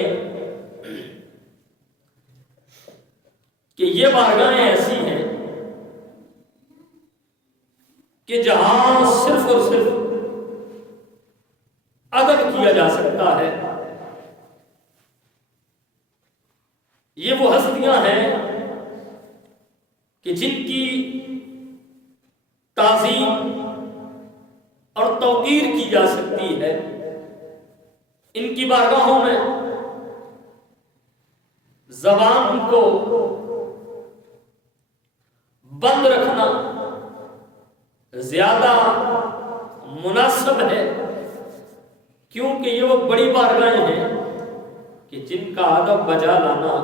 رکھیں کہ یہ بارگاہیں ایسی ہیں کہ جہاں صرف اور صرف ادب کیا جا سکتا ہے. یہ وہ ہستیاں ہیں کہ جن کی تعظیم اور توقیر کی جا سکتی ہے. ان کی بارگاہوں میں زبان کو بند رکھنا زیادہ مناسب ہے، کیونکہ یہ وہ بڑی بارگاہیں ہیں کہ جن کا ادب بجا لانا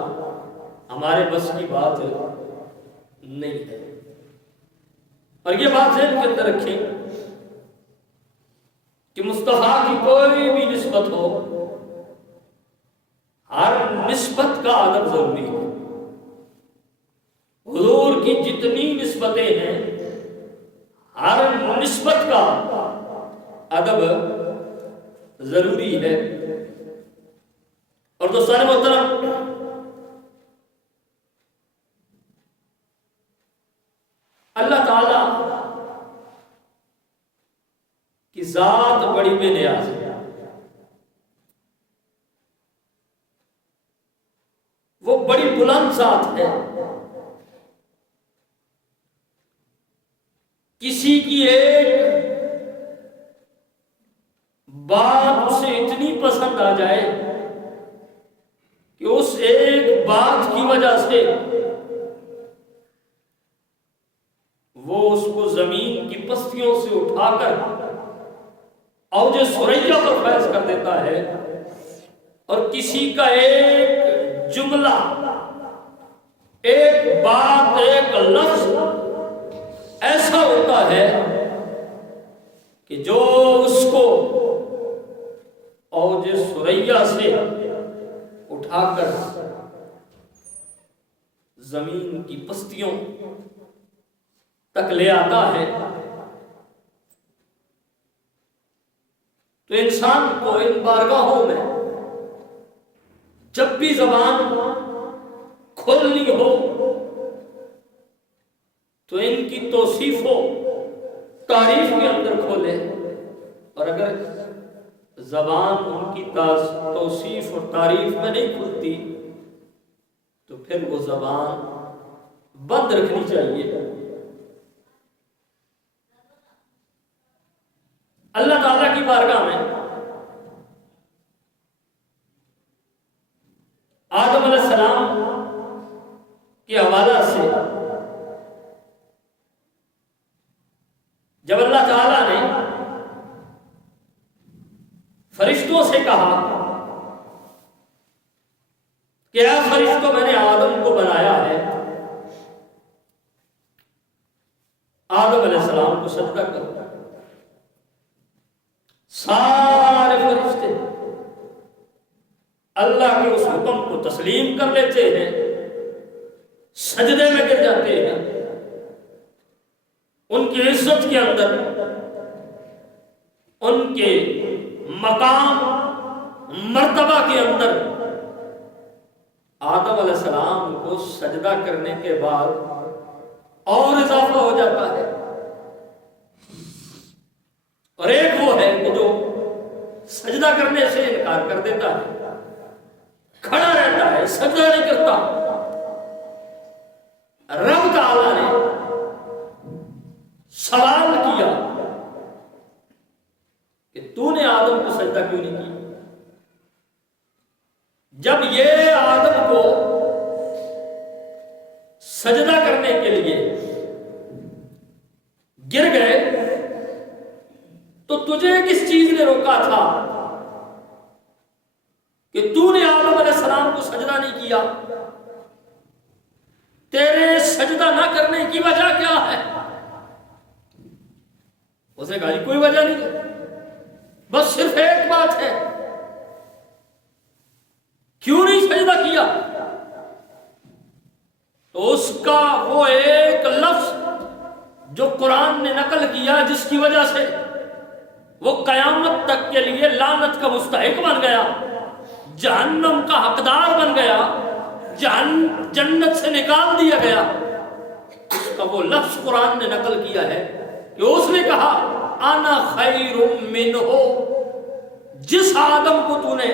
ہمارے بس کی بات نہیں ہے. اور یہ بات ذہن کے اندر رکھیں کہ مصطفیٰ کی کوئی بھی نسبت ہو، ہر نسبت کا ادب ضروری ہے. حضور کی جتنی نسبتیں ہیں ہر نسبت کا ادب ضروری ہے. اور دوستان محترم، اللہ تعالی کی ذات بڑی بے نیاز ہے. وہ بڑی بلند ذات ہے. کسی کی ایک بات اسے اتنی پسند آ جائے کہ اس ایک بات کی وجہ سے وہ اس کو زمین کی پستیوں سے اٹھا کر اوج ثریا پر فیض کر دیتا ہے. اور کسی کا ایک جملہ، ایک بات، ایک لفظ ایسا ہوتا ہے کہ جو اس کو اوج ثریا سے اٹھا کر زمین کی پستیوں تک لے آتا ہے. تو انسان کو ان بارگاہوں میں جب بھی زبان کھولنی ہو تو ان کی توصیف و تعریف کے اندر کھولے، اور اگر زبان ان کی توصیف اور تعریف میں نہیں کھلتی تو پھر وہ زبان بند رکھنی چاہیے. اللہ تعالیٰ کی بارگاہ میں آدم علیہ السلام کے حوالہ سے جب اللہ تعالیٰ نے فرشتوں سے کہا کہ اے فرشتوں، میں نے آدم کو بنایا ہے، آدم علیہ السلام کو سجدہ کرو. سارے فرشتے اللہ کے اس حکم کو تسلیم کر لیتے ہیں، سجدے میں گر جاتے ہیں. ان کی عزت کے اندر، ان کے مقام مرتبہ کے اندر آدم علیہ السلام کو سجدہ کرنے کے بعد اور اضافہ ہو جاتا ہے. اور ایک وہ ہے کہ جو سجدہ کرنے سے انکار کر دیتا ہے، کھڑا رہتا ہے، سجدہ نہیں کرتا. رب تعالیٰ نے سوال کیا کہ تو نے آدم کو سجدہ کیوں نہیں کیا؟ جب یہ آدم کو سجدہ کرنے کے لیے گر گئے تو تجھے کس چیز نے روکا تھا کہ تو نے آدم علیہ السلام کو سجدہ نہیں کیا؟ تیرے سجدہ نہ کرنے کی وجہ کیا ہے؟ اسے کہا کوئی وجہ نہیں، بس صرف ایک بات ہے، کیوں نہیں سجدہ کیا؟ تو اس کا وہ ایک لفظ جو قرآن نے نقل کیا، جس کی وجہ سے وہ قیامت تک کے لیے لعنت کا مستحق بن گیا، जहन्नम का हकदार बन गया, जन्नत से निकाल दिया गया, उसका वो लफ्ज कुरान ने नकल किया है कि उसने कहा आना खैरुम मिन्हु, जिस आदम को तूने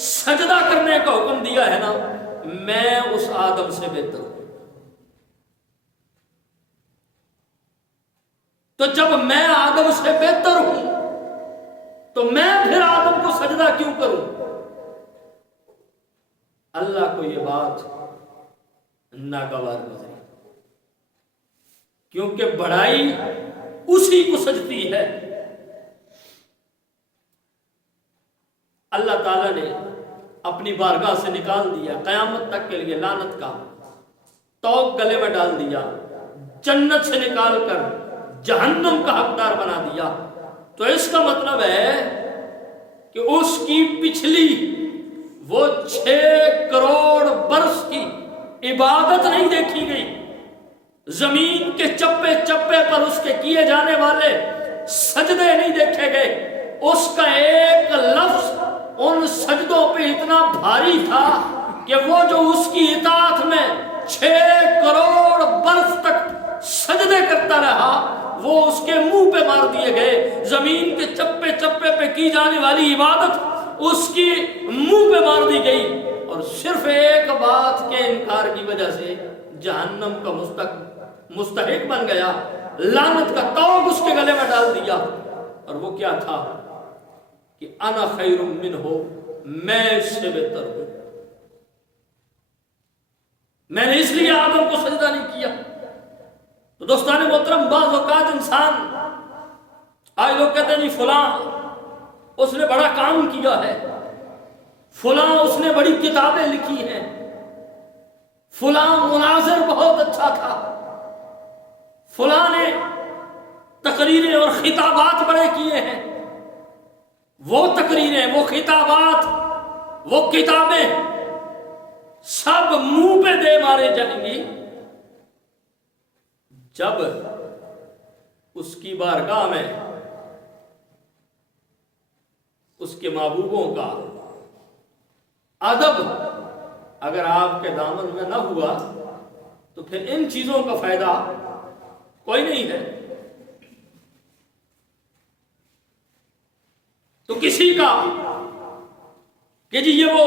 सजदा करने का हुक्म दिया है ना, मैं उस आदम से बेहतर हूं। तो जब मैं आदम से बेहतर हूं तो मैं फिर आदम को सजदा क्यों करूं? अल्लाह को यह बात नागवार गुजरी, क्योंकि बड़ाई उसी को सजती है। अल्लाह ताला ने अपनी बारगाह से निकाल दिया कयामत तक के लिए लानत का तौक गले में डाल दिया, जन्नत से निकाल कर जहन्नम का हकदार बना दिया। तो इसका मतलब है कि उसकी पिछली वो 6 करोड़ बरस की इबादत नहीं देखी गई, जमीन के चप्पे चप्पे पर उसके किए जाने वाले सजदे नहीं देखे गए। उसका एक लफ्ज उन सजदों पे इतना भारी था कि वो जो उसकी इताअत में 6 करोड़ बरस तक सजदे करता रहा, वो उसके मुंह पे मार दिए गए। जमीन के चप्पे चप्पे पे की जाने वाली इबादत उसकी मुंह पे मार दी गई, और सिर्फ एक बात के इनकार की वजह से जहन्नम का मुस्तहिक बन गया, लानत का तौग उसके गले में डाल दिया। और वो क्या था कि अना खैरुम मिन्हु, मैं इससे बेहतर हूं। मैंने इसलिए आदम को सजदा नहीं किया। तो दोस्तान मोहतरम, बाज़ औक़ात इंसान, आज लोग कहते हैं जी फलां उसने बड़ा काम किया है, फलां उसने बड़ी किताबें लिखी हैं, फलां मुनाज़िर बहुत अच्छा था, फलां ने तकरीरें और खिताबात बड़े किए हैं। वो तकरीरें, वो खिताबात, वो किताबें सब मुंह पे दे मारे जाएंगी जब उसकी बारगाह में उसके महबूबों का अदब अगर आपके दामन में न हुआ तो फिर इन चीजों का फायदा कोई नहीं है। तो किसी का कि जी ये वो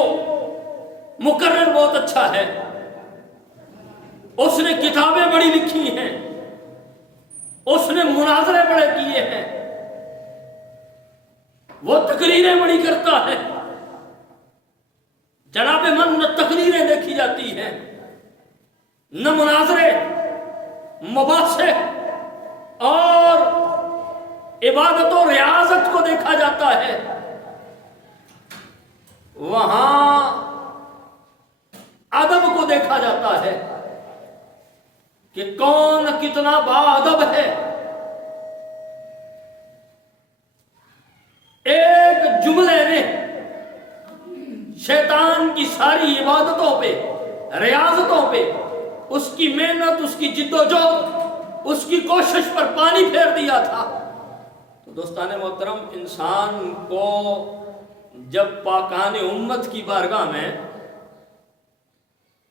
मुकर्रर बहुत अच्छा है, उसने किताबें बड़ी लिखी हैं, उसने मुनाजरे बड़े किए हैं, वो तकरीरें बड़ी करता है, जनाबे मन न तकरीरें देखी जाती हैं, न मुनाजरे, मुबासे और इबादत और रियाजत को देखा जाता है। वहां अदब को देखा जाता है कि कौन कितना बाअदब है। एक जुमले ने शैतान की सारी इबादतों पे, रियाजतों पे, उसकी मेहनत, उसकी जिद्दोजहद, उसकी कोशिश पर पानी फेर दिया था। तो दोस्ताने मोहतरम, इंसान को जब पाकाने उम्मत की बारगाह में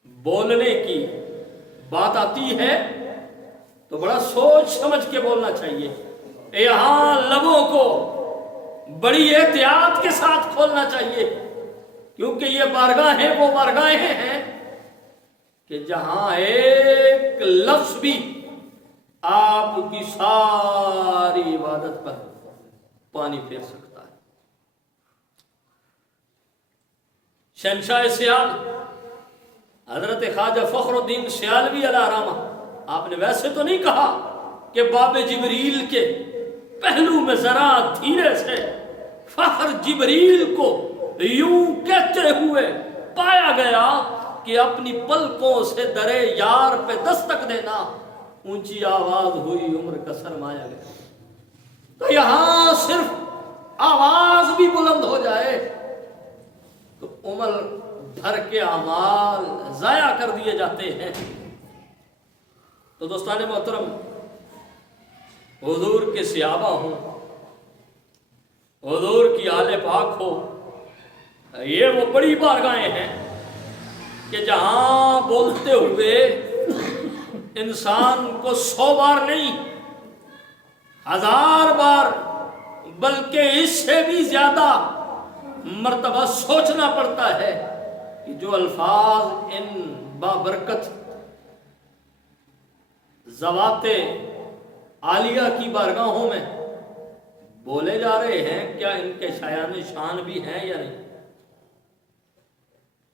बोलने की बात आती है तो बड़ा सोच समझ के बोलना चाहिए। यहां लबों को बड़ी एहतियात के साथ खोलना चाहिए, क्योंकि ये बारगाहें वो बारगाहें हैं कि जहां एक लफ्ज भी आपकी सारी इबादत पर पानी फेर सकता है। शहंशाह सियाल हजरत ख्वाजा फखरुद्दीन सियालवी अलैहिर्रहमा, आपने वैसे तो नहीं कहा कि बाबे जिबरील के पहलू में जरा धीरे से फखर जिबरील को यूं कहते हुए पाया गया कि अपनी पलकों से दरे यार पे दस्तक देना, ऊंची आवाज हुई उम्र का सरमाया गया। तो यहां सिर्फ आवाज भी बुलंद हो जाए तो उम्र भर के अमाल जाया कर दिए जाते हैं। तो दोस्ताने मोहतरम, हुजूर के सहाबा हो, हुजूर की आले पाक हो, یہ وہ بڑی بارگاہیں ہیں کہ جہاں بولتے ہوئے انسان کو 100 بار نہیں 1000 بار بلکہ اس سے بھی زیادہ مرتبہ سوچنا پڑتا ہے کہ جو الفاظ ان بابرکت ذوات عالیہ کی بارگاہوں میں بولے جا رہے ہیں کیا ان کے شایان شان بھی ہیں یا نہیں.